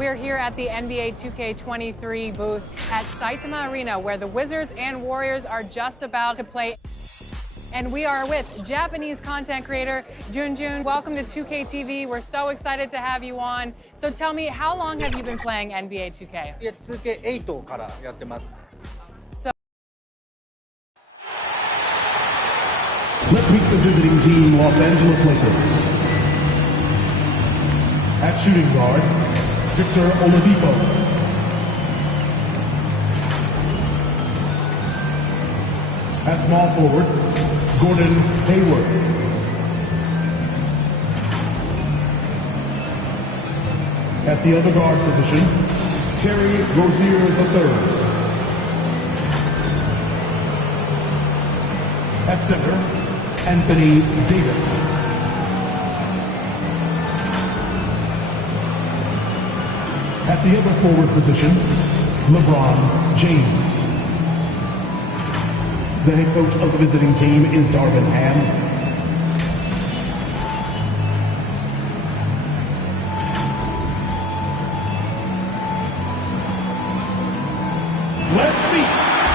We're here at the NBA 2K23 booth at Saitama Arena, where the Wizards and Warriors are just about to play. And we are with Japanese content creator Junjun. Welcome to 2K TV. We're so excited to have you on. So tell me, how long have you been playing NBA 2K? 2K8 からやってます。 So let's meet the visiting team, Los Angeles Lakers. At shooting guard, Victor Oladipo. At small forward, Gordon Hayward. At the other guard position, Terry Rozier III. At center, Anthony Davis. At the other forward position, LeBron James. The head coach of the visiting team is Darvin Ham. Let's meet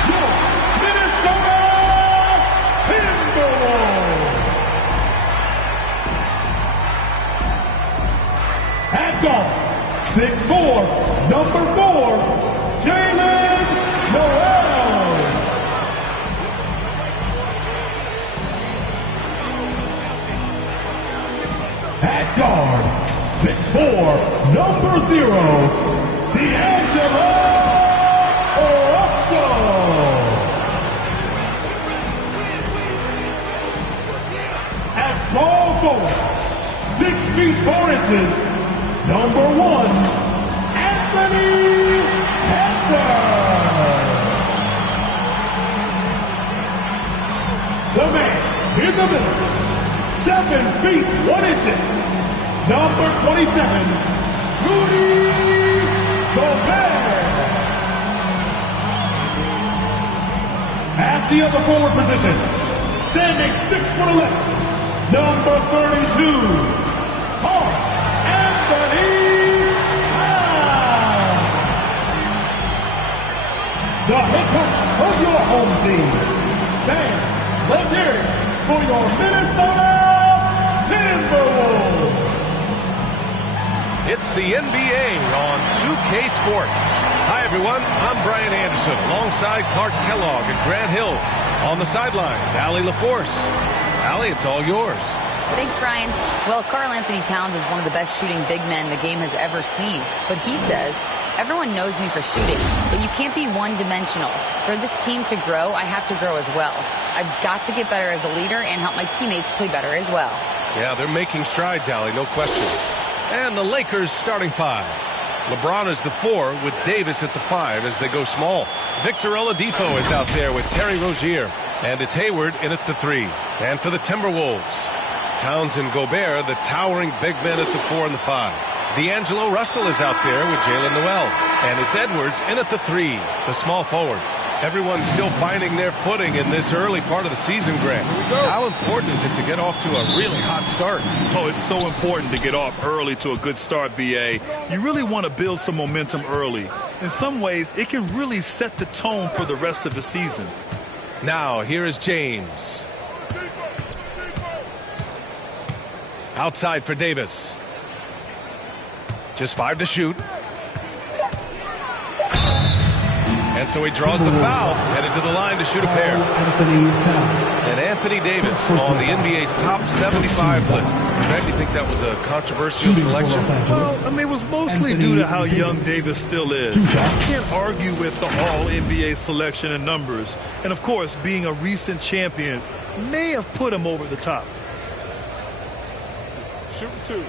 your Minnesota Timberwolves. At guard, 6'4", number 4, Jalen Noel. At guard, 6'4", number 0, D'Angelo Russell. At small forward, 6 feet 4 inches, number 1, Anthony Edwards. The man in the middle, 7 feet 1 inches, number 27, Rudy Gobert. At the other forward position, standing 6'11", number 32, Carl Anthony Towns. The head coach of your home team. Fans, let's hear it for your Minnesota Timberwolves. It's the NBA on 2K Sports. Hi, everyone. I'm Brian Anderson, alongside Clark Kellogg and Grant Hill. On the sidelines, Allie LaForce. Allie, it's all yours. Thanks, Brian. Well, Karl Anthony Towns is one of the best shooting big men the game has ever seen. But he says, everyone knows me for shooting, but you can't be one-dimensional. For this team to grow, I have to grow as well. I've got to get better as a leader and help my teammates play better as well. Yeah, they're making strides, Allie, no question. And the Lakers starting 5. LeBron is the 4 with Davis at the 5 as they go small. Victor Oladipo is out there with Terry Rozier. And it's Hayward in at the 3. And for the Timberwolves, Towns and Gobert, the towering big men at the 4 and the 5. D'Angelo Russell is out there with Jalen Noel. And it's Edwards in at the 3, the small forward. Everyone's still finding their footing in this early part of the season, Grant. How important is it to get off to a really hot start? Oh, it's so important to get off early to a good start, B.A. You really want to build some momentum early. In some ways, it can really set the tone for the rest of the season. Now, here is James. Outside for Davis. Just 5 to shoot. And so he draws the foul, headed to the line to shoot a pair. And Anthony Davis on the NBA's top 75 list. Greg, you think that was a controversial selection? Well, I mean, it was mostly due to how young Davis still is. You can't argue with the all-NBA selection and numbers. And, of course, being a recent champion may have put him over the top. Shoot 2.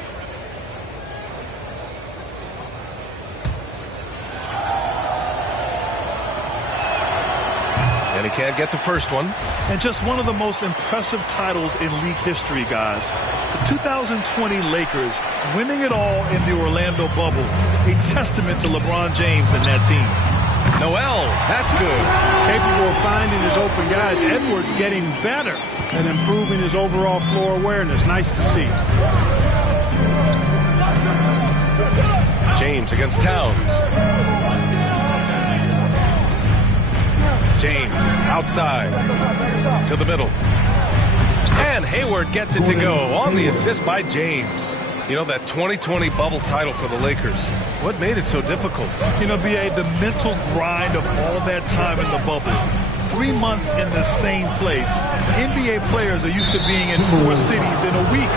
And he can't get the first one. And just one of the most impressive titles in league history, guys. The 2020 Lakers winning it all in the Orlando bubble. A testament to LeBron James and that team. Noel, that's good. Capable of finding his open guys. Edwards getting better and improving his overall floor awareness. Nice to see. James against Towns. James outside to the middle. And Hayward gets it to go on the assist by James. You know, that 2020 bubble title for the Lakers, what made it so difficult? You know, B.A., the mental grind of all that time in the bubble. 3 months in the same place. NBA players are used to being in 4 cities in a week.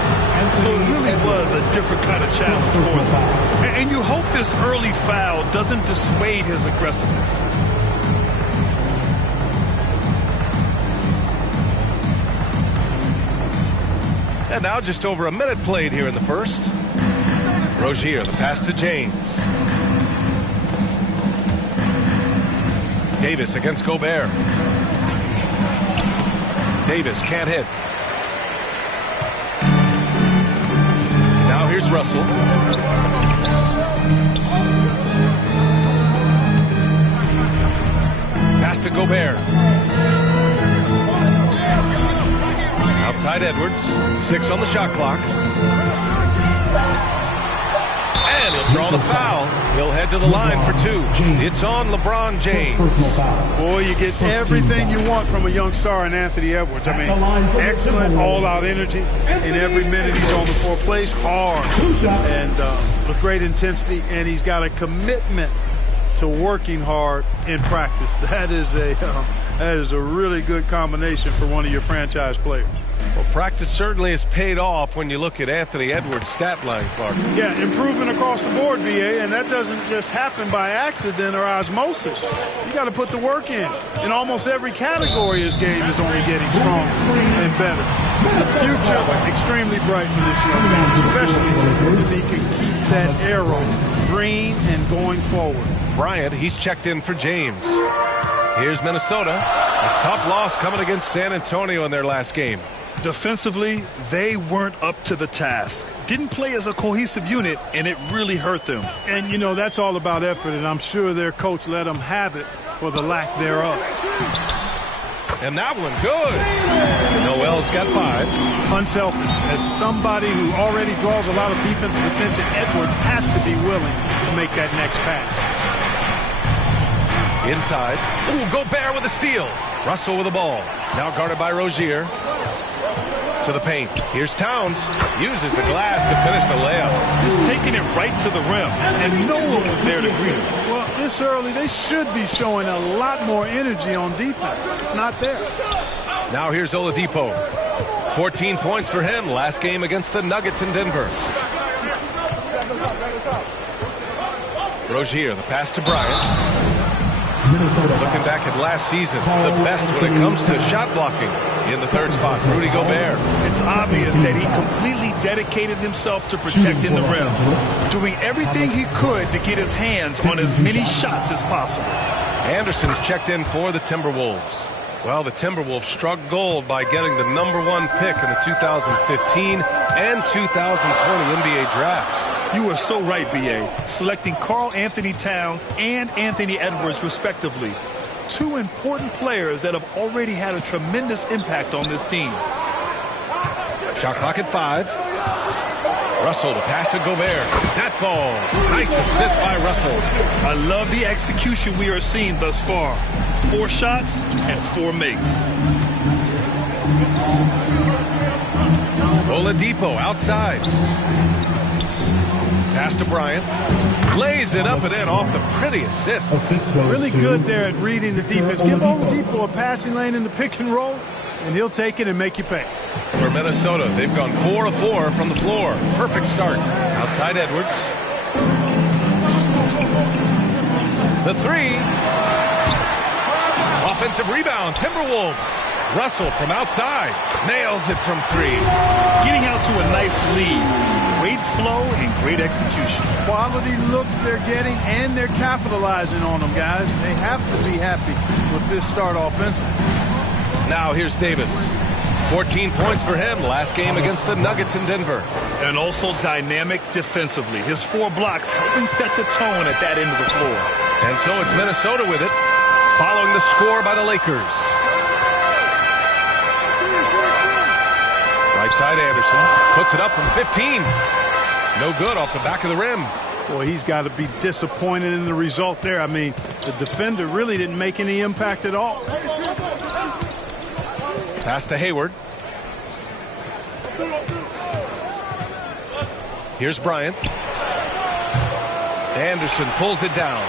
So it really was a different kind of challenge for them. And you hope this early foul doesn't dissuade his aggressiveness. And now just over a minute played here in the first. Rozier, the pass to James. Davis against Gobert. Davis can't hit. Now here's Russell. Pass to Gobert. Outside Edwards. 6 on the shot clock. And he'll draw the foul. He'll head to the line for 2. It's on LeBron James. Boy, you get everything you want from a young star in Anthony Edwards. I mean, excellent all-out energy in every minute he's on the floor. Plays hard and with great intensity, and he's got a commitment to working hard in practice. That is a really good combination for one of your franchise players. Well, practice certainly has paid off when you look at Anthony Edwards' stat line, Clark. Yeah, improvement across the board, BA, and that doesn't just happen by accident or osmosis. You got to put the work in. In almost every category, his game is only getting stronger and better. The future, extremely bright for this young man, especially if he can keep that arrow green and going forward. Bryant, he's checked in for James. Here's Minnesota. A tough loss coming against San Antonio in their last game. Defensively, they weren't up to the task. Didn't play as a cohesive unit, and it really hurt them. And, you know, that's all about effort, and I'm sure their coach let them have it for the lack thereof. And that one, good. Noel's got 5. Unselfish. As somebody who already draws a lot of defensive attention, Edwards has to be willing to make that next pass. Inside. Ooh, Gobert with a steal. Russell with the ball. Now guarded by Rozier. To the paint. Here's Towns. Uses the glass to finish the layup. Just taking it right to the rim, and no one was there to greet him. Well, this early, they should be showing a lot more energy on defense. It's not there. Now here's Oladipo. 14 points for him last game against the Nuggets in Denver. Rozier, the pass to Bryant. Looking back at last season, the best when it comes to shot blocking. In the third spot, Rudy Gobert. It's obvious that he completely dedicated himself to protecting the rim, doing everything he could to get his hands on as many shots as possible. Anderson's checked in for the Timberwolves. Well, the Timberwolves struck gold by getting the #1 pick in the 2015 and 2020 NBA drafts. You are so right, B.A. Selecting Karl Anthony Towns and Anthony Edwards, respectively. 2 important players that have already had a tremendous impact on this team. Shot clock at 5. Russell, the pass to Gobert. That falls. Nice assist by Russell. I love the execution we are seeing thus far. 4 shots and 4 makes. Oladipo outside. Pass to Bryant. Lays it up and in off the pretty assist. Really good there at reading the defense. Give Oladipo a passing lane in the pick and roll, and he'll take it and make you pay. For Minnesota, they've gone 4 of 4 from the floor. Perfect start. Outside Edwards. The 3. Offensive rebound, Timberwolves. Russell from outside. Nails it from 3. Getting out to a nice lead. Great flow and great execution. Quality looks they're getting, and they're capitalizing on them, guys. They have to be happy with this start offensively. Now here's Davis. 14 points for him last game against the Nuggets in Denver. And also dynamic defensively. His 4 blocks helping set the tone at that end of the floor. And so it's Minnesota with it, following the score by the Lakers. Right side Anderson puts it up from 15. No good off the back of the rim. Boy, he's got to be disappointed in the result there. I mean, the defender really didn't make any impact at all. Pass to Hayward. Here's Bryant. Anderson pulls it down.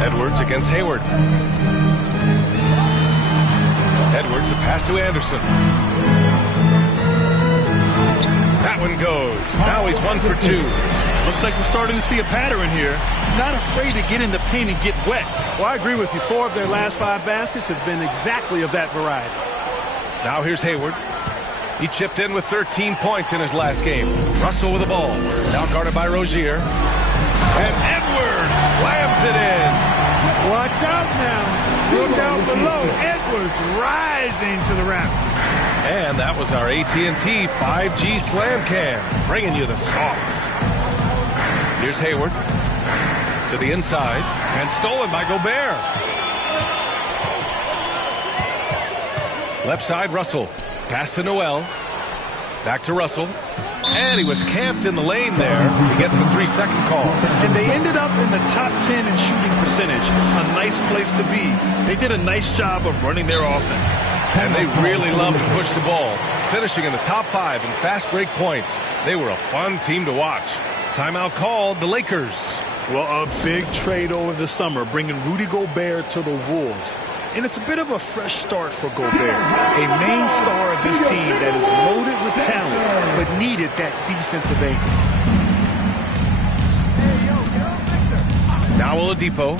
Edwards against Hayward. Edwards, a pass to Anderson. That one goes. Now he's 1 for 2. Looks like we're starting to see a pattern here. Not afraid to get in the paint and get wet. Well, I agree with you. 4 of their last 5 baskets have been exactly of that variety. Now here's Hayward. He chipped in with 13 points in his last game. Russell with the ball. Now guarded by Rozier. And Edwards slams it in. Watch out now. Look out below. Edwards rising to the rafters. And that was our AT&T 5G Slam Cam, bringing you the sauce. Here's Hayward to the inside, and stolen by Gobert. Left side, Russell. Pass to Noel. Back to Russell. And he was camped in the lane there. He gets a 3-second call. And they ended up in the top 10 in shooting percentage. A nice place to be. They did a nice job of running their offense. And they really love to push the ball, finishing in the top 5 in fast break points. They were a fun team to watch. Timeout called the Lakers. Well, a big trade over the summer, bringing Rudy Gobert to the Wolves. And it's a bit of a fresh start for Gobert, a main star of this team that is loaded with talent, but needed that defensive anchor. Now Oladipo.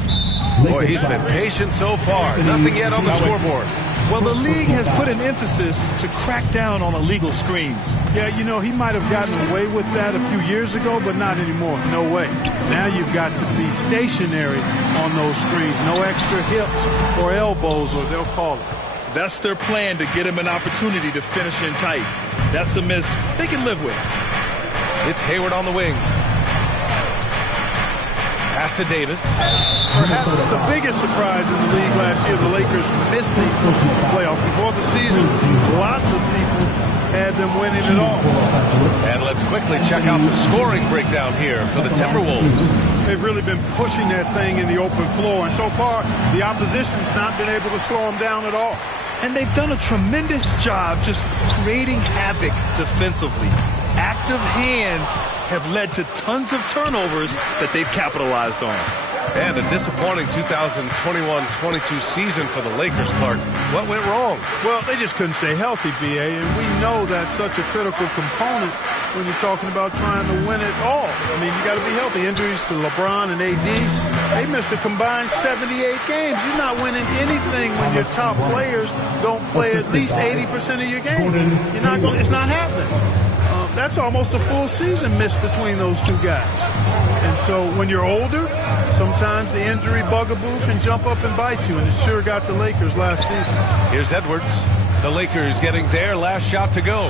Boy, he's been patient so far. Nothing yet on the scoreboard. Well, the league has put an emphasis to crack down on illegal screens. Yeah, you know, he might have gotten away with that a few years ago, but not anymore. No way. Now you've got to be stationary on those screens. No extra hips or elbows, or they'll call it. That's their plan, to get him an opportunity to finish in tight. That's a miss they can live with. It's Hayward on the wing. Pass to Davis. Perhaps the biggest surprise in the league last year, the Lakers missing the playoffs. Before the season, lots of people had them winning it all. And let's quickly check out the scoring breakdown here for the Timberwolves. They've really been pushing that thing in the open floor, and so far, the opposition's not been able to slow them down at all. And they've done a tremendous job just creating havoc defensively. Active hands have led to tons of turnovers that they've capitalized on. And a disappointing 2021-22 season for the Lakers, Clark. What went wrong? Well, they just couldn't stay healthy, B.A., and we know that's such a critical component when you're talking about trying to win it all. I mean, you got to be healthy. Injuries to LeBron and AD, they missed a combined 78 games. You're not winning anything when your top players don't play at least 80% of your game. You're not going. It's not happening. That's almost a full season missed between those two guys. And so when you're older, sometimes the injury bugaboo can jump up and bite you, and it sure got the Lakers last season. Here's Edwards. The Lakers getting their last shot to go.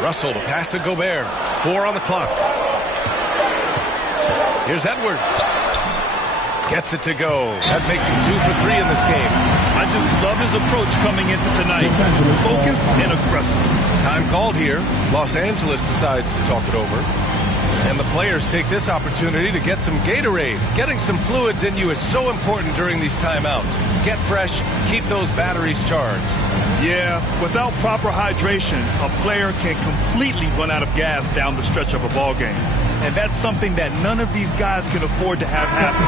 Russell, the pass to Gobert. 4 on the clock. Here's Edwards. Gets it to go. That makes him 2 for 3 in this game. I just love his approach coming into tonight. Focused and aggressive. Time called here. Los Angeles decides to talk it over. And the players take this opportunity to get some Gatorade. Getting some fluids in you is so important during these timeouts. Get fresh, keep those batteries charged. Yeah, without proper hydration, a player can completely run out of gas down the stretch of a ball game. And that's something that none of these guys can afford to have happen.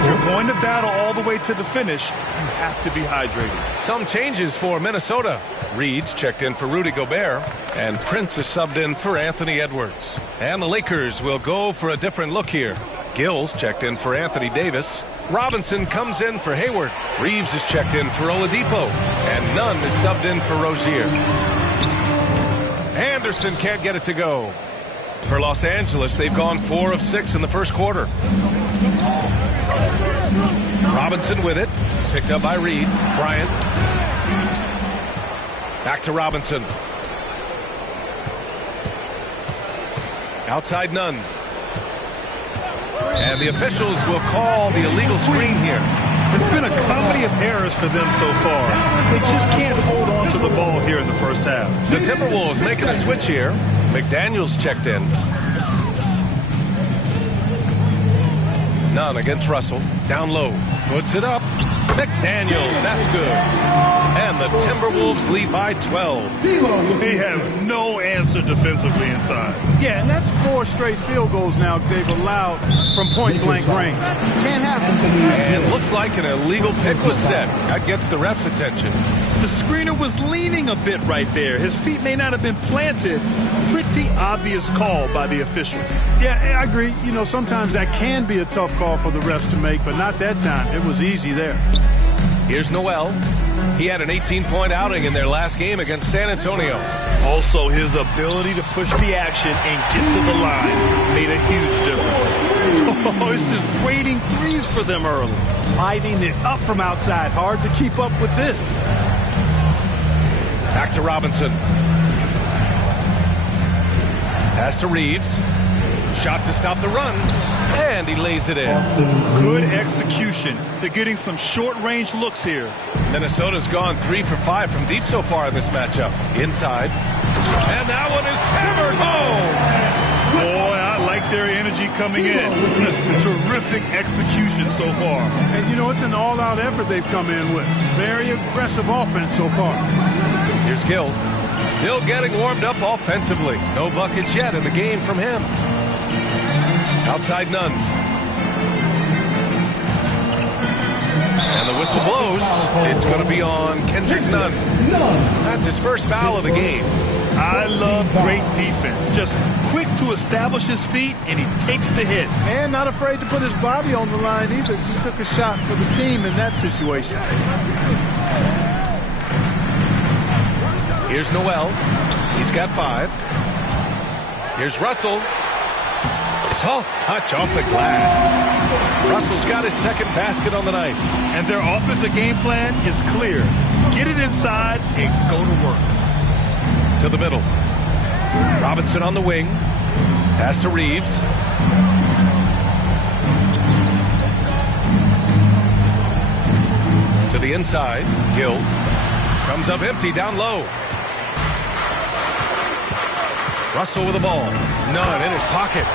If you're going to battle all the way to the finish, you have to be hydrated. Some changes for Minnesota. Reed's checked in for Rudy Gobert, and Prince is subbed in for Anthony Edwards. And the Lakers will go for a different look here. Gills checked in for Anthony Davis. Robinson comes in for Hayward. Reeves is checked in for Oladipo. And Nunn is subbed in for Rozier. Anderson can't get it to go. For Los Angeles, they've gone 4 of 6 in the first quarter. Robinson with it. Picked up by Reed. Bryant. Back to Robinson. Outside Nunn. And the officials will call the illegal screen here. It's been a comedy of errors for them so far. They just can't hold on to the ball here in the first half. The Timberwolves making a switch here. McDaniels checked in. Nunn against Russell. Down low. Puts it up. McDaniels. That's good. And the Timberwolves lead by 12. They have no answer defensively inside. Yeah, and that's 4 straight field goals now they've allowed from point-blank range. Can't happen. And looks like an illegal pick was set. That gets the ref's attention. The screener was leaning a bit right there. His feet may not have been planted. Pretty obvious call by the officials. Yeah, I agree. You know, sometimes that can be a tough call for the refs to make, but not that time. It was easy there. Here's Noel. He had an 18-point outing in their last game against San Antonio. Also, his ability to push the action and get to the line made a huge difference. Oh, it's just waiting threes for them early. Lighting it up from outside. Hard to keep up with this. Back to Robinson. Pass to Reeves. Shot to stop the run. And he lays it in. Good execution. They're getting some short-range looks here. Minnesota's gone 3 for 5 from deep so far in this matchup. Inside. And that one is hammered home. Boy, I like their energy coming in. Terrific execution so far. And, you know, it's an all-out effort they've come in with. Very aggressive offense so far. Here's Gill. Still getting warmed up offensively. No buckets yet in the game from him. Outside Nunn. And the whistle blows. It's going to be on Kendrick Nunn. That's his first foul of the game. I love great defense. Just quick to establish his feet, and he takes the hit. And not afraid to put his body on the line either. He took a shot for the team in that situation. Here's Noel. He's got 5. Here's Russell. Soft touch off the glass. Russell's got his second basket on the night. And their offensive game plan is clear. Get it inside and go to work. To the middle. Robinson on the wing. Pass to Reeves. To the inside. Gill. Comes up empty down low. Russell with the ball. Nunn in his pocket.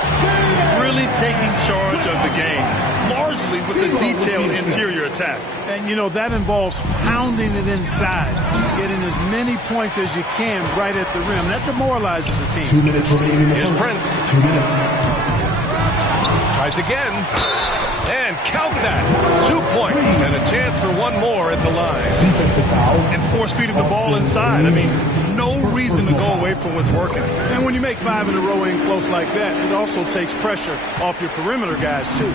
Really taking charge of the game, largely with the detailed interior attack. And, you know, that involves pounding it inside, getting as many points as you can right at the rim. That demoralizes the team. 2 minutes remaining. Here's Prince. 2 minutes. Tries again. And count that. 2 points and a chance for one more at the line. Defensive foul. And force feeding the ball inside. I mean, no reason to go away from what's working. And when you make 5 in a row in close like that, it also takes pressure off your perimeter guys, too.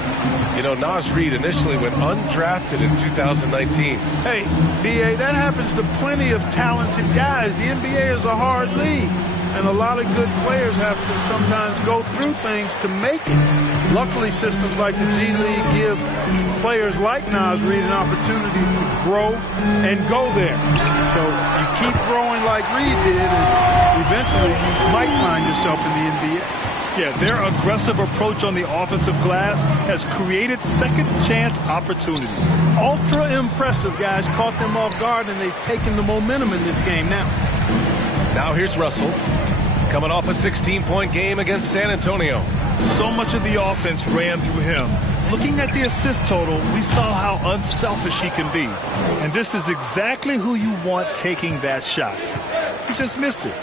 You know, Naz Reid initially went undrafted in 2019. Hey, B.A., that happens to plenty of talented guys. The NBA is a hard league, and a lot of good players have to sometimes go through things to make it. Luckily, systems like the G League give players like Naz Reid an opportunity to grow and go there. So you keep growing like Reid did, and eventually you might find yourself in the NBA. Yeah, their aggressive approach on the offensive glass has created second-chance opportunities. Ultra impressive, guys. Caught them off guard, and they've taken the momentum in this game now. Now here's Russell. Coming off a 16-point game against San Antonio. So much of the offense ran through him. Looking at the assist total, we saw how unselfish he can be. And this is exactly who you want taking that shot. He just missed it.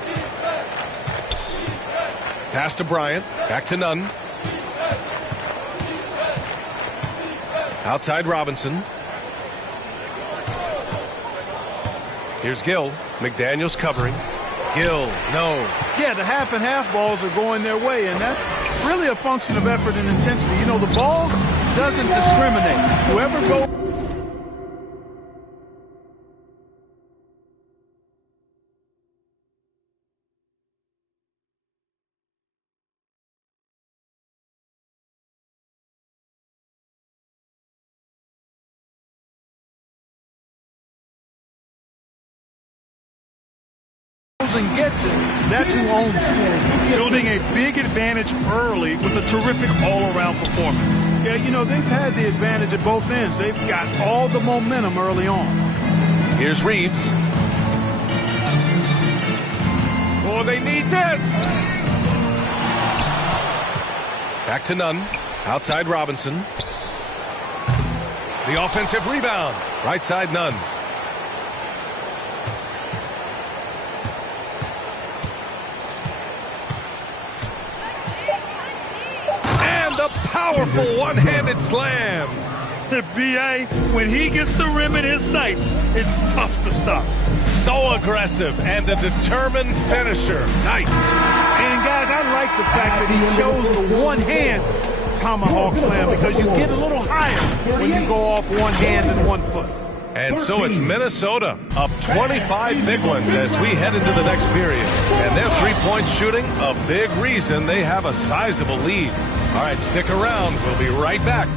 Pass to Bryant. Back to Nunn. Outside Robinson. Here's Gill. McDaniels covering. Gill, no. Yeah, the half and half balls are going their way, and that's really a function of effort and intensity. You know, the ball doesn't discriminate. Whoever goes. throws and gets it, that's who owns it. Building a big advantage early with a terrific all-around performance. Yeah, you know, they've had the advantage at both ends. They've got all the momentum early on. Here's Reeves. Oh, they need this. Back to Nunn. Outside Robinson. The offensive rebound. Right side Nunn. And the powerful one-handed slam. The BA, when he gets the rim in his sights, it's tough to stop. So aggressive and a determined finisher. Nice. And guys, I like the fact that he chose the one-hand tomahawk slam because you get a little higher when you go off one hand and 1 foot. And so it's Minnesota up 25 big ones as we head into the next period. And their three-point shooting, a big reason they have a sizable lead. All right, stick around. We'll be right back.